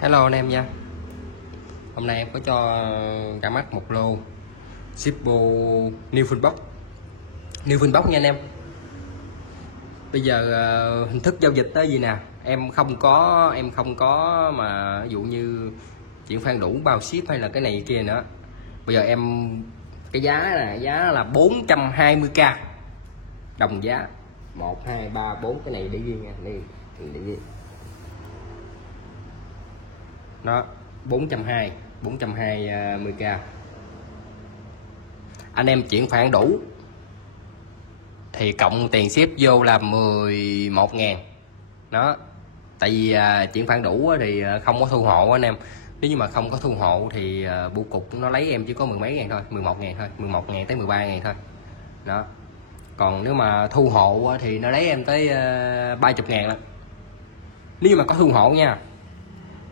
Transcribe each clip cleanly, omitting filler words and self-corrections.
Hello anh em nha. Hôm nay em có cho ra mắt một lô Zippo New Funbox. New Funbox nha anh em. Bây giờ hình thức giao dịch tới gì nè, em không có mà ví dụ như chuyển khoản đủ bao ship hay là cái này kia nữa. Bây giờ em cái giá là 420k đồng giá 1 2 3 4 cái này để ghi nha, đây để ghi. Nó 420k. Anh em chuyển khoản đủ thì cộng tiền ship vô là 11.000 đó. Tại vì chuyển khoản đủ thì không có thu hộ anh em. Nếu như mà không có thu hộ thì bưu cục nó lấy em chỉ có mười mấy ngàn thôi, 11.000 thôi, 11.000 tới 13.000 thôi đó. Còn nếu mà thu hộ thì nó lấy em tới 30.000 lắm. Nếu như mà có thu hộ nha,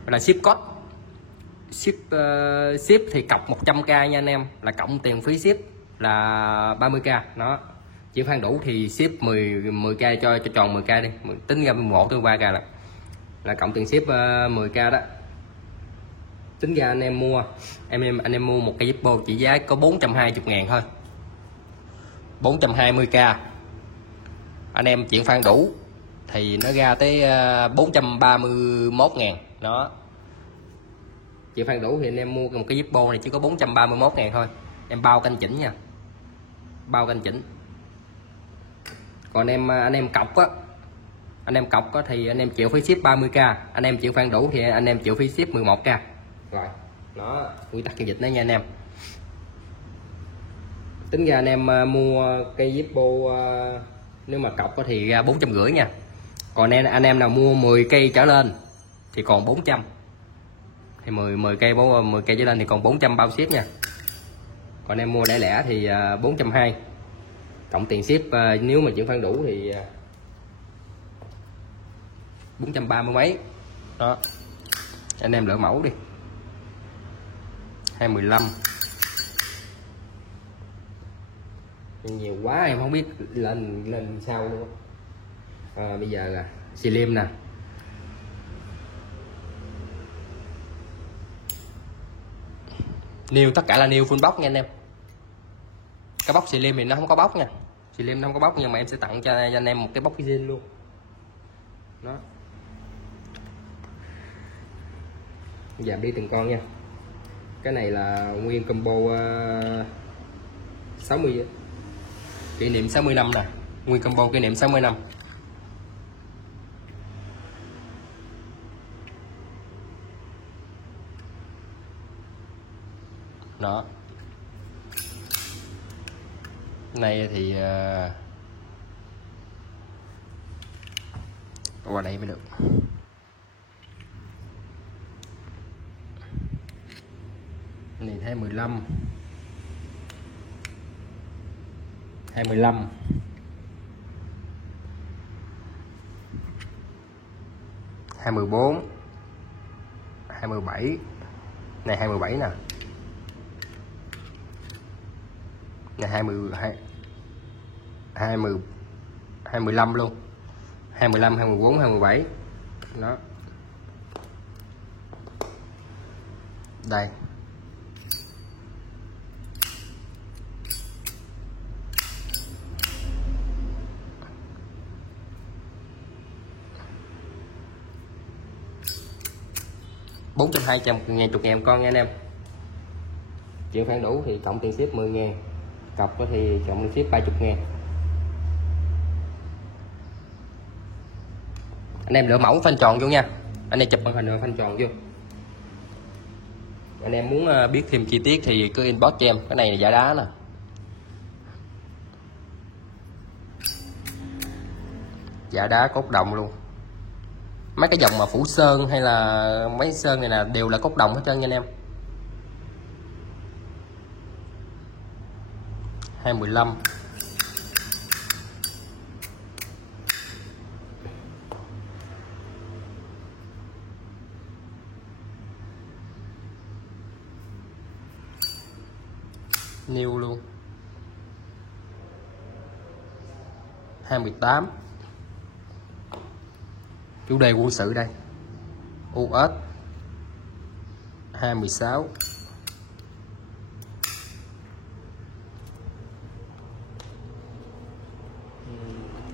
là ship code ship thì cọc 100k nha anh em, là cộng tiền phí ship là 30k đó. Chuyển khoản đủ thì ship 10k cho tròn 10k đi, tính ra 11 tới 13k là cộng tiền ship 10k đó. Tính ra anh em mua anh em mua một cây Zippo chỉ giá có 420.000 thôi, 420k. Anh em chuyển khoản đủ thì nó ra tới 431.000 đó. Chuyển khoản đủ thì anh em mua một cái Zippo này chỉ có 431.000 thôi. Em bao canh chỉnh nha, bao canh chỉnh. Còn anh em cọc á, thì anh em chịu phí ship 30k. Anh em chuyển khoản đủ thì anh em chịu phí ship 11k. Rồi đó, quy tắc giao dịch đó nha anh em. Tính ra anh em mua cây Zippo nếu mà cọc thì ra 450 nha. Còn anh em nào mua 10 cây trở lên thì còn 400. Thì 10 cây trở lên thì còn 400 bao ship nha. Còn em mua lẻ lẻ thì 420 cộng tiền ship nếu mà chuyển khoản đủ thì 430 mấy đó. Anh em lựa mẫu đi. 215 nhiều quá em không biết lên sao luôn. Bây giờ là slim nè, new, tất cả là new full box nha anh em. Cái box slim thì nó không có box nha, slim nó không có box, nhưng mà em sẽ tặng cho anh em một cái box zin luôn đó. Giảm đi từng con nha. Cái này là nguyên combo 60 kỷ niệm 60 năm nè, nguyên combo kỷ niệm 60 năm đó. Này thì qua đây mới được. Này thấy 15 215 214 217 này, 217 nè, này 22 20 215 luôn, 215 214 217 đó. Đây 420.000 con nha anh em. Chuyển khoản đủ thì cộng tiền ship 10.000, cọc thì cộng tiền ship 30.000. Anh em lựa mẫu phanh tròn vô nha, anh em chụp màn hình rồi phanh tròn vô. Anh em muốn biết thêm chi tiết thì cứ inbox cho em. Cái này là giả đá nè, giả đá cốt đồng luôn. Mấy cái dòng mà phủ sơn hay là mấy sơn này là đều là cốt đồng hết trơn nha anh em. 215 new luôn. 218 chủ đề quân sự đây, US 216.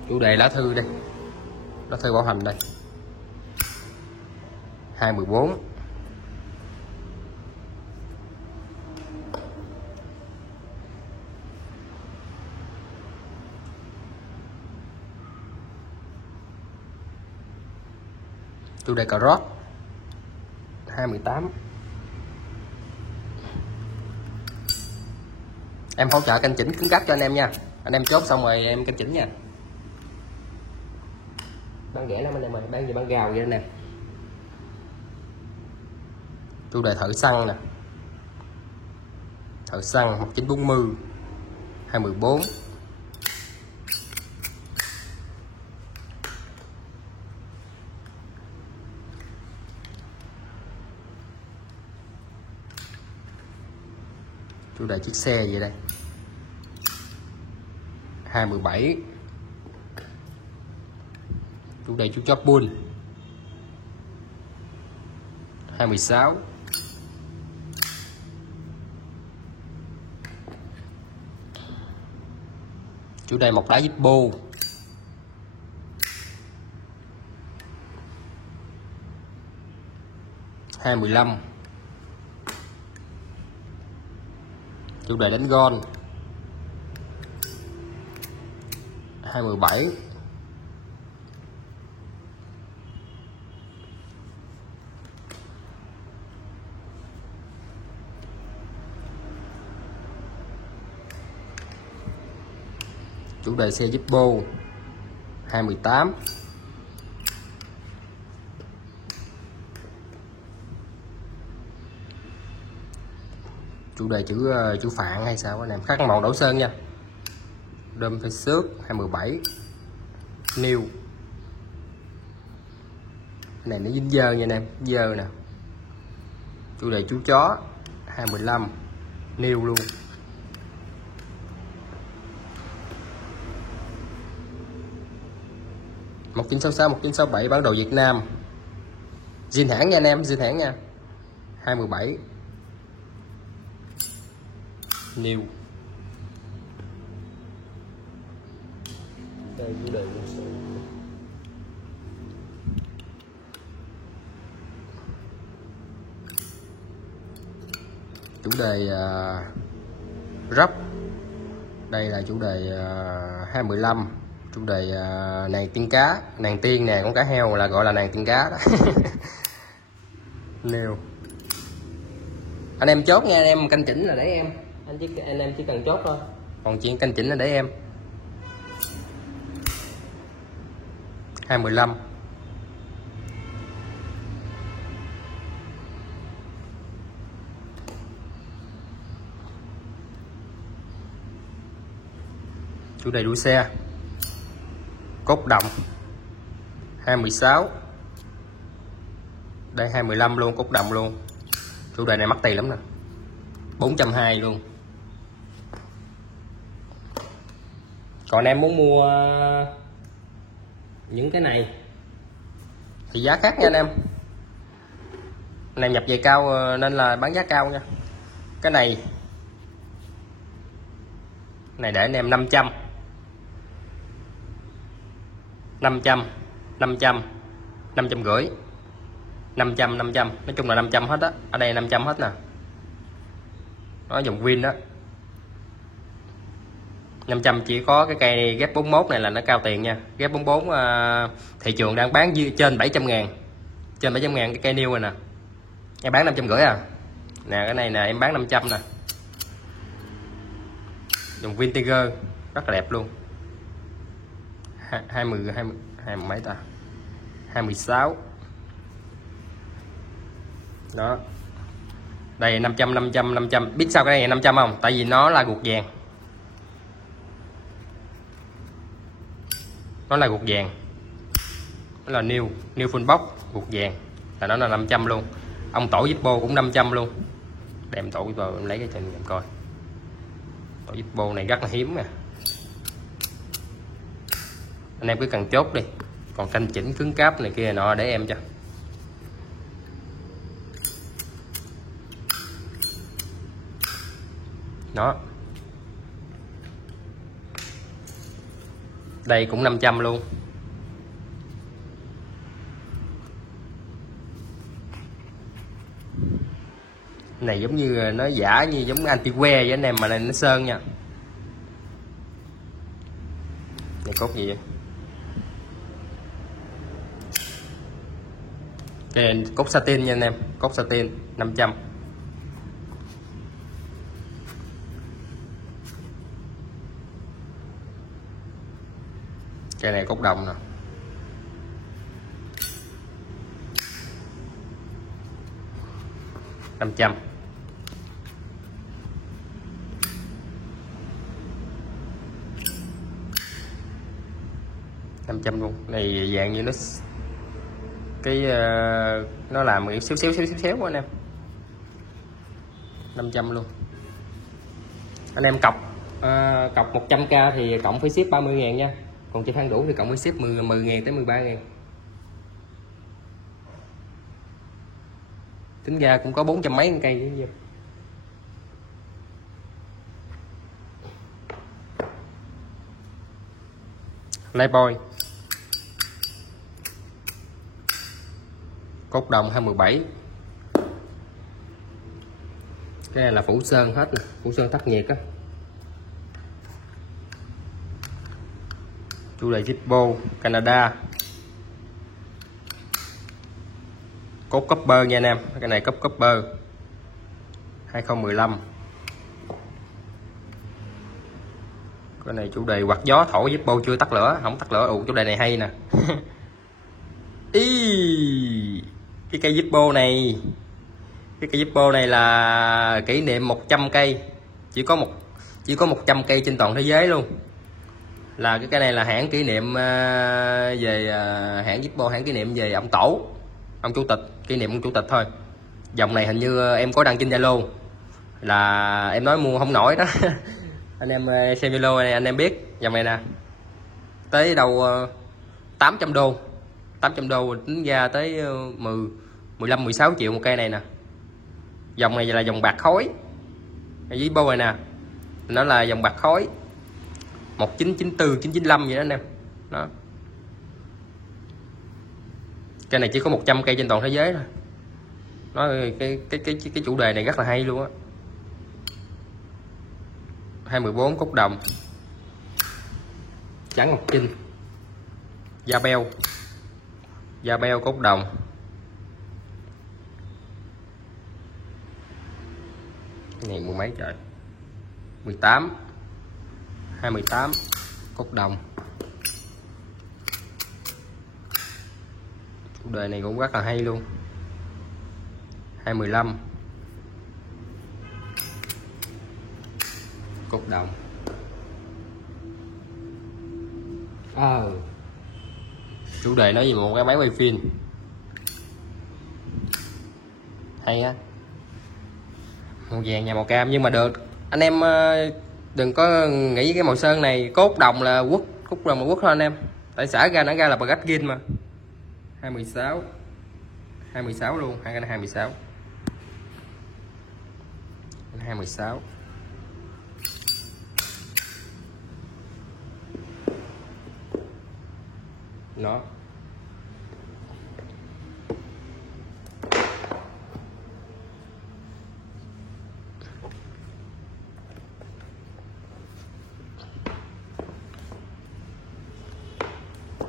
Chủ đề lá thư đây, lá thư bảo hành đây, 214. Chủ đề cà rốt, 218. Em hỗ trợ canh chỉnh cứng cáp cho anh em nha. Anh em chốt xong rồi em canh chỉnh nha. Bán rẻ lắm anh em ơi, bán gì bán gào vậy nè. Chủ đề thợ săn nè, thợ săn 1940, 214. Chủ đề chiếc xe vậy đây, 217. Chủ đề chú chó bull, 216. Chủ đề mọc đá Zippo, 215. Chủ đề đánh gôn, 217. Chủ đề xe Zippo, 218. Chủ đề chữ Phạn hay sao anh em, khắc màu đổ sơn nha. Đơm phải xước, 217. New này nó dính dơ nha anh em, dơ nè. Chủ đề chú chó, 215. New luôn. Một 1966, 1967 bản đồ Việt Nam. Zin hãng nha anh em, zin hãng nha. 217. New. Đây chủ đề quân sự. Chủ đề rap. Đây là chủ đề 215. Chủ đề nàng tiên cá, nàng tiên nè, con cá heo là gọi là nàng tiên cá đó. Nêu. Anh em chốt nha, anh em canh chỉnh là để em. Anh em chỉ cần chốt thôi. Còn chuyện canh chỉnh là để em. 215. Chủ đề đua xe. Cốt đồng, 216. Đây 215 luôn, cốt đồng luôn. Chủ đề này mắc tiền lắm nè, 420 luôn. Còn em muốn mua những cái này thì giá khác nha anh em. Anh em nhập về cao nên là bán giá cao nha. Cái này để anh em 500, 500, 500, 550, 500, 500. Nói chung là 500 hết á. Ở đây 500 hết nè. Nó dòng Vin đó. 500 chỉ có cái cây ghép 41 này là nó cao tiền nha. Ghép 44 thị trường đang bán trên 700 ngàn. Trên 700 ngàn cái cây new này nè. Em bán 550 à. Nè cái này nè em bán 500 nè. Dòng Vin Tiger rất là đẹp luôn. 20 mấy ta, 216 đó. Đây 500, 500, 500. Biết sao cái này 500 không? Tại vì nó là guộc vàng, nó là guộc vàng, nó là new full box guộc vàng, là nó là 500 luôn. Ông tổ Zippo cũng 500 luôn. Đem tổ Zippo em lấy cái trên em coi. Tổ Zippo này rất là hiếm nè. Anh em cứ cần chốt đi, còn canh chỉnh cứng cáp này kia nọ để em cho. Đó. Đây cũng 500 luôn. Này giống như nó giả như giống anti que vậy anh em, mà này nó sơn nha. Này cốt gì vậy? Cái cốt satin nha anh em, cốt satin 500. Cái này cốt đồng nè. Năm trăm. Luôn. Này dạng như nó cái nó làm xéo quá anh em. 500 luôn. Anh em cọc cọc 100k thì cộng phải ship 30.000 nha. Còn trên Phan Đủ thì cộng với ship 10.000 tới 13.000. Tính ra cũng có 400 mấy cây chứ. Playboy cốt đồng 217. Cái này là phủ sơn hết nè, phủ sơn tắt nhiệt á. Chủ đề Zippo Canada. Cốt copper nha anh em, cái này cấp copper 2015. Cái này chủ đề quạt gió thổi Zippo chưa tắt lửa, không tắt lửa. Chủ đề này hay nè. Ý, cái cây Zippo này, cái cây Zippo này là kỷ niệm 100 cây, chỉ có 100 cây trên toàn thế giới luôn. Là cái cây này là hãng kỷ niệm về hãng Zippo, hãng kỷ niệm về ông tổ, ông chủ tịch, kỷ niệm ông chủ tịch thôi. Dòng này hình như em có đăng trên Zalo, là em nói mua không nổi đó. Anh em xem Zalo này anh em biết dòng này nè, tới đâu 800 đô, 800 đô tính ra tới 15-16 triệu một cây này nè. Dòng này là dòng bạc khối dưới bô này nè, nó là dòng bạc khối 1994 995 vậy đó anh em. Đó, cây này chỉ có 100 cây trên toàn thế giới thôi. Nó cái chủ đề này rất là hay luôn á. 214 cốt đồng, trắng ngọc trinh, da beo cốt đồng. Cái này mua mấy trời, 218 cốt đồng. Chủ đề này cũng rất là hay luôn. 215 cốt đồng. Chủ đề nói về một cái máy quay phim hay á, màu vàng và màu cam. Nhưng mà được anh em đừng có nghĩ cái màu sơn này cốt đồng là quất, cốt đồng là quất thôi anh em, tại xả ra nó ra là bagat gin mà. 216 luôn, hai cái này 216. Nó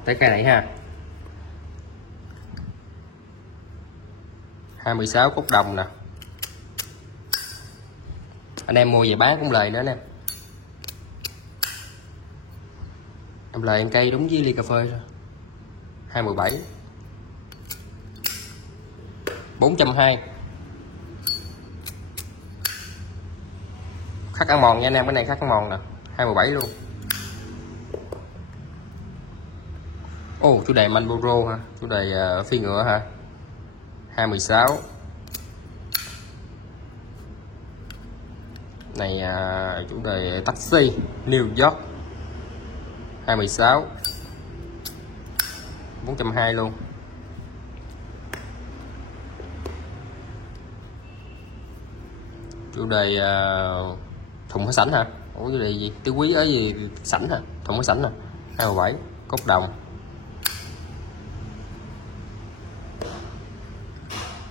tới cây này ha, 216 cốt đồng nè. Anh em mua về bán cũng lời nữa nè. Em lời ăn cây đúng với ly cà phê thôi. 217 420. Khắc ăn mòn nha anh em, cái này khắc ăn mòn nè, 217 luôn. Chủ đề Marlboro ha, chủ đề phi ngựa ha. 216. Này chủ đề taxi New York. 216 420 luôn. Chủ đề thùng hóa sảnh hả? Ủa cái gì tứ quý ở gì sảnh hả? Thùng hóa sảnh hả? 217 cốc đồng,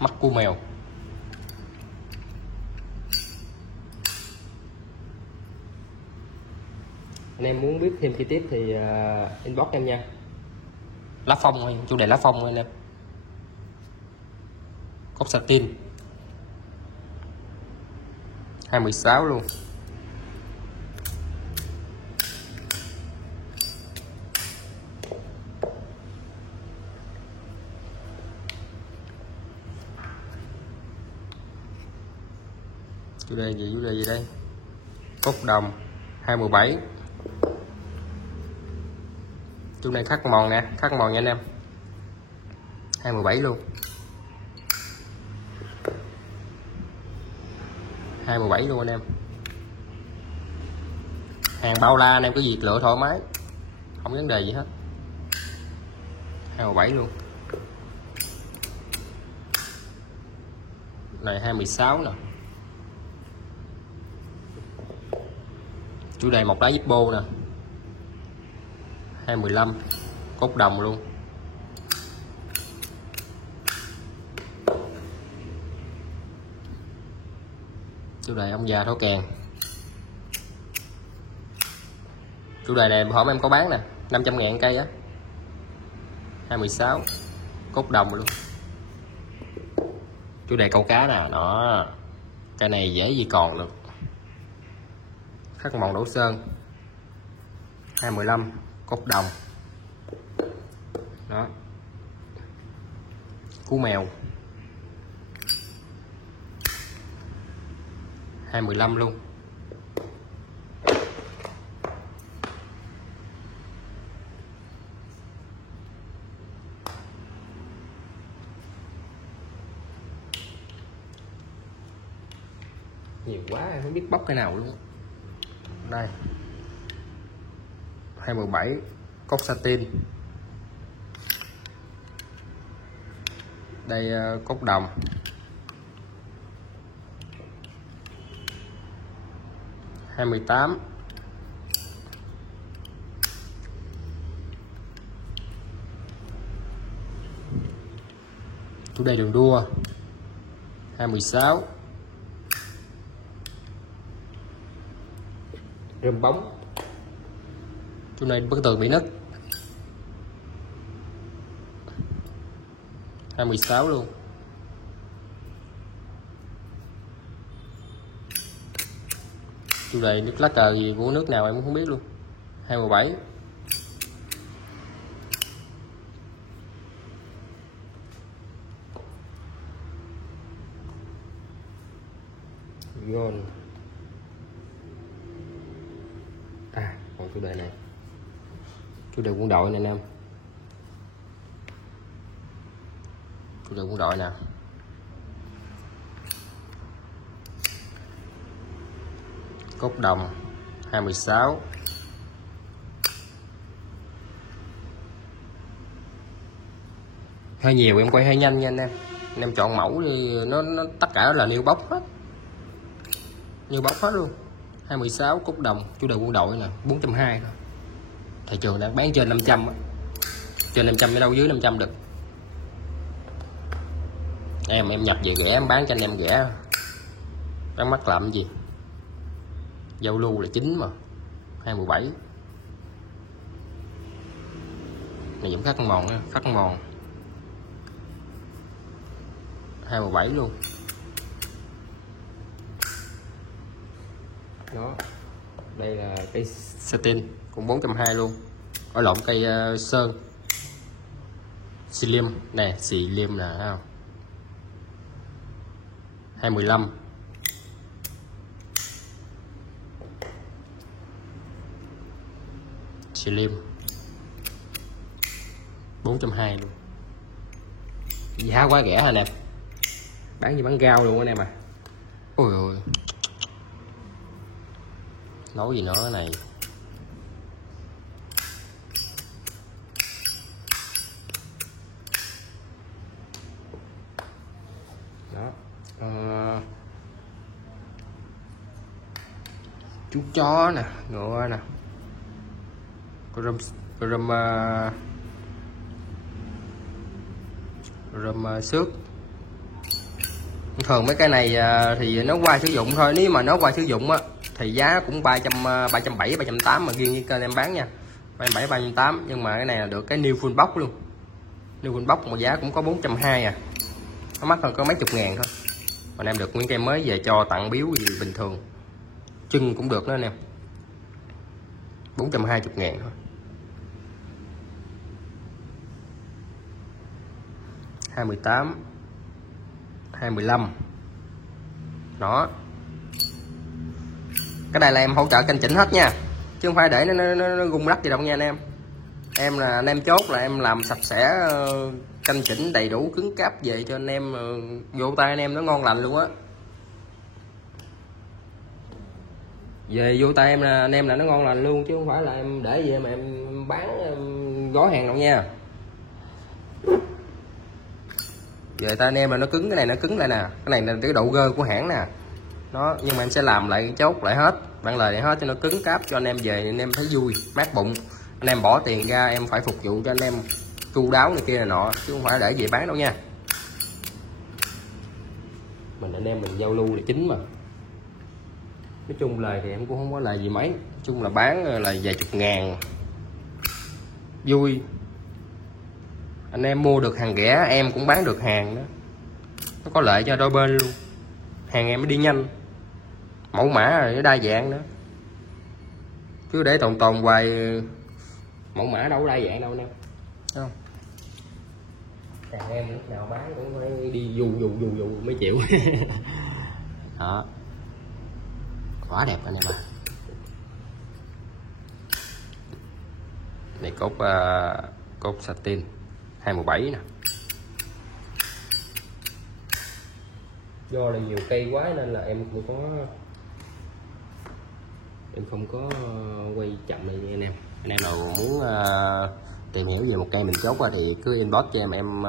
mắt cua mèo. Anh em muốn biết thêm chi tiết thì inbox em nha. Lá phong thôi, chủ đề lá phong thôi anh em. Cốc satin 216 luôn. Chủ đề gì đây? Cốc đồng 217. Chỗ này khắc mòn nè, khắc mòn nha anh em. 217 luôn. 217 luôn anh em. Hàng bao la anh em cứ việc lựa thoải mái, không vấn đề gì hết. 217 luôn. Này 216 nè. Chủ đề một đá Zippo nè. 215 cốt đồng luôn. Chủ đề ông già thổ kèn. Chủ đề này hôm em có bán nè, 500.000 cây á. 216 cốt đồng luôn. Chủ đề câu cá nè, đó. Cây này dễ gì còn được. Khắc mòn đổ sơn. 215 cốt đồng. Đó. Cú mèo. 215 luôn. Nhiều quá em không biết bóc cái nào luôn. Đây 217 cốc satin. Đây cốc đồng. 218 chủ đề đường đua. 216 rơm bóng. Chỗ này bức tường bị nứt. 216 luôn. Chủ đề nước lá cờ gì của nước nào em cũng không biết luôn. 217 Gold. Còn chủ đề này, chủ đề quân đội này anh em. Chủ đề quân đội nè. Cốt đồng 216. Hơi nhiều em quay hơi nhanh nha anh em. Anh em chọn mẫu đi, nó tất cả là nêu bóc hết. Nêu bóc hết luôn. 216 cốt đồng, chủ đề quân đội nè, 420 thôi. Thị trường đang bán trên 500 á. Trên 500 mới đâu dưới 500 được. Em nhập về rẻ em bán cho anh em rẻ. Bán mắc làm cái gì? Giao lưu là chính mà. 217 này cũng khắc mòn á, khắc mòn. 217 luôn. Đó. Đây là cây satin cũng 420 luôn. Ở lộn cây sơn. Xì liêm nè, xì liêm nè, thấy không? 215 xì liêm 420 luôn. Giá quá rẻ hả nè. Bán như bán rau luôn anh em à. Ôi ôi, nói gì nữa này. Đó chú chó nè, ngựa nè, rơm xước. Thường mấy cái này thì nó qua sử dụng thôi, nếu mà nó qua sử dụng á thì giá cũng 370, 380 mà riêng như kênh em bán nha, 370, 380. Nhưng mà cái này là được cái new full box luôn, new full box mà giá cũng có 420 à, nó mắc hơn có mấy chục ngàn thôi. Mà anh em được nguyên cây mới về cho tặng biếu gì bình thường, chân cũng được đó anh em, 420 ngàn thôi. 28, 25 đó. Cái này là em hỗ trợ canh chỉnh hết nha, chứ không phải để nó rung lắc gì đâu nha anh em. Em là anh em chốt là em làm sạch sẽ, canh chỉnh đầy đủ cứng cáp về cho anh em, vô tay anh em nó ngon lành luôn á. Về vô tay em là anh em là nó ngon lành luôn, chứ không phải là em để gì mà em bán em gói hàng đâu nha. Về tay anh em là nó cứng, cái này nó cứng lại nè, cái này là cái độ gơ của hãng nè đó. Nhưng mà em sẽ làm lại chốt lại hết, bản lời lại hết cho nó cứng cáp cho anh em về anh em thấy vui mát bụng. Anh em bỏ tiền ra em phải phục vụ cho anh em chu đáo này kia này nọ, chứ không phải để về bán đâu nha. Mình anh em mình giao lưu là chính mà. Nói chung lời thì em cũng không có lời gì mấy, nói chung là bán là vài chục ngàn vui. Anh em mua được hàng rẻ em cũng bán được hàng đó, nó có lợi cho đôi bên luôn. Hàng em mới đi nhanh, mẫu mã rồi nó đa dạng nữa, chứ để tồn hoài mẫu mã đâu có đa dạng đâu anh em, thấy không? Hàng em lúc nào bán cũng phải đi dù mới chịu. Đó, quá đẹp anh em ạ. Này cốt satin 217 nè. Do là nhiều cây quá nên là em không có quay chậm này anh em. Anh em nào muốn tìm hiểu về một cây mình chốt thì cứ inbox cho em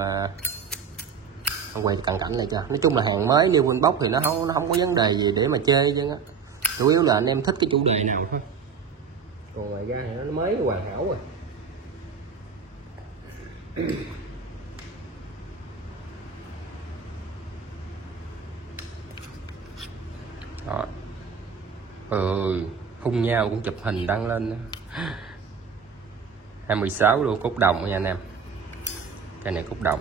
quay cận cảnh này cho. Nói chung là hàng mới new inbox thì nó không có vấn đề gì để mà chê chứ á. Chủ yếu là anh em thích cái chủ đề nào thôi. Còn ngoài ra thì nó mới hoàn hảo rồi. Đó. Hung nhau cũng chụp hình đăng lên đó. 26 luôn, cốt đồng nha anh em. Cái này cốt đồng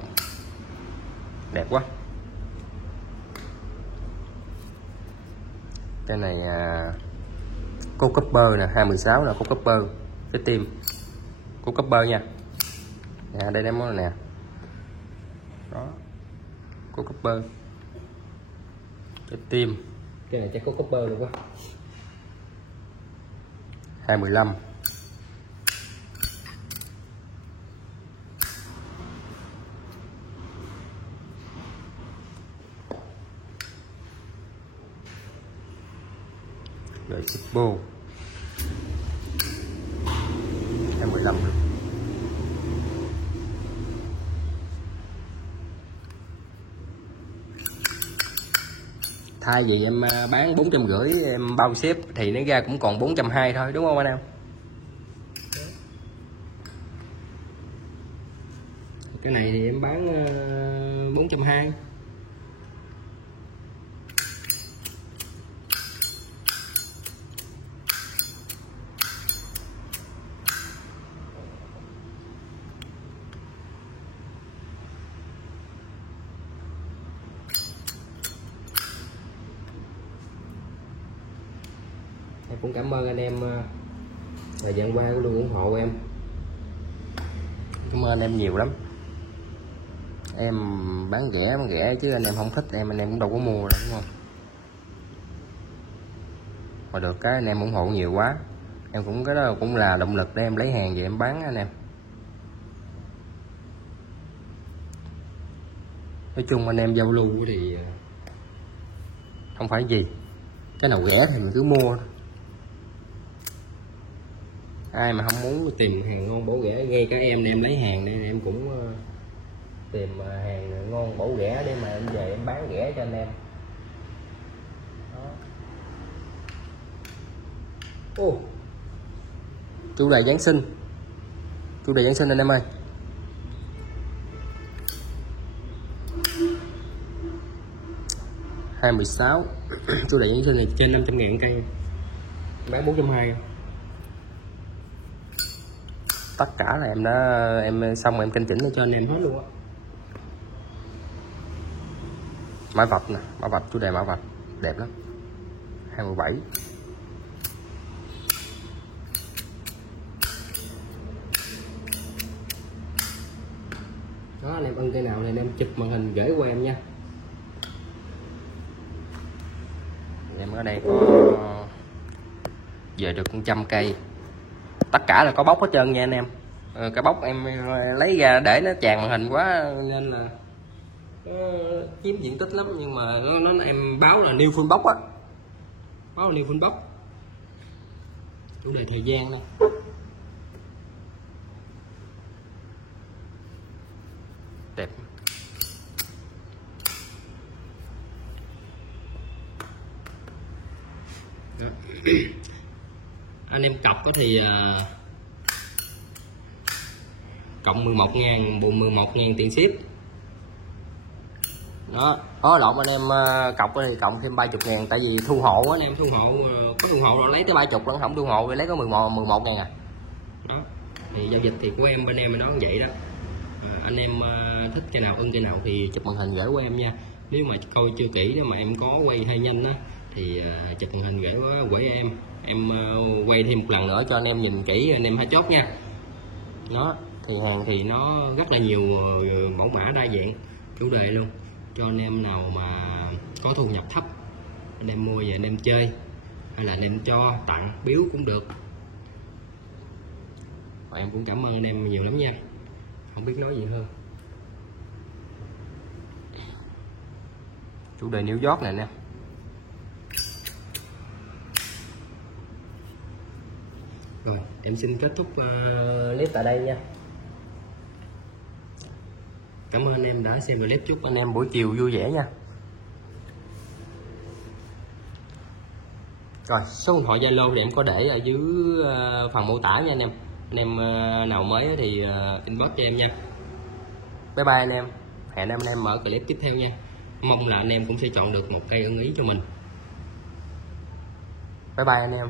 đẹp quá. Cái này cốt copper nè, 26 là cốt copper, cái tim cốt copper nha. Nè, đây em món này nè. Đó. Cốt copper. Cái tim. Cái này chắc có copper luôn quá. 215. Rồi Zippo 215 luôn. Thay vì em bán 450 em bao ship thì nó ra cũng còn 420 thôi, đúng không anh em? Cái này thì em bán 420. Em cũng cảm ơn anh em thời gian qua luôn ủng hộ em. Cảm ơn anh em nhiều lắm. Em bán rẻ chứ anh em không thích anh em cũng đâu có mua đâu, đúng không? Mà được cái anh em ủng hộ nhiều quá, em cũng cái đó cũng là động lực để em lấy hàng về em bán anh em. Nói chung anh em giao lưu thì không phải gì, cái nào rẻ thì mình cứ mua. Ai mà không muốn tìm hàng ngon bổ rẻ, ngay cả em lấy hàng nên em cũng tìm hàng ngon bổ rẻ để mà em về em bán rẻ cho anh em. Đó. Chủ đề Giáng sinh, chủ đề Giáng sinh anh em ơi. $216 chủ đề Giáng sinh này trên 500.000 cây, bán 420. Tất cả là em xong em canh chỉnh cho anh em hết luôn á. Mã vạch nè, mã vạch, chủ đề mã vạch đẹp lắm, 217. Đó, anh em ưng cây nào thì anh em chụp màn hình gửi qua em nha. Em ở đây có về được 100 cây, tất cả là có bóc hết trơn nha anh em. Cái bóc em lấy ra để nó tràn màn hình quá nên là chiếm diện tích lắm, nhưng mà nó em báo là new full box á, báo là new full box. Chủ đề thời gian đây, đẹp. Đó. Anh em cọc thì cộng 11.000, bù 11.000 tiền ship. Đó, lộn anh em cọc thì cộng thêm 30.000, tại vì thu hộ anh em, thu hộ có thu hộ rồi lấy tới 30 lần, không thu hộ thì lấy có 11.000 à. Đó, thì giao dịch thì của em bên em nó cũng vậy đó. Anh em thích cây nào, ưng cây nào thì chụp màn hình gửi qua em nha. Nếu mà coi chưa kỹ, nếu mà em có quay hơi nhanh á thì chụp màn hình gửi em quay thêm một lần nữa cho anh em nhìn kỹ, anh em hãy chốt nha. Đó, thì hàng thì nó rất là nhiều mẫu mã đa dạng chủ đề luôn, cho anh em nào mà có thu nhập thấp, anh em mua về anh em chơi, hay là anh em cho tặng biếu cũng được. Và em cũng cảm ơn anh em nhiều lắm nha, không biết nói gì hơn. Chủ đề New York này nè. Rồi em xin kết thúc clip tại đây nha. Cảm ơn anh em đã xem clip, chúc anh em buổi chiều vui vẻ nha. Rồi số điện thoại Zalo thì em có để ở dưới phần mô tả nha anh em. Anh em nào mới thì inbox cho em nha. Bye bye anh em, hẹn anh em ở clip tiếp theo nha. Mong là anh em cũng sẽ chọn được một cây ưng ý cho mình. Bye bye anh em.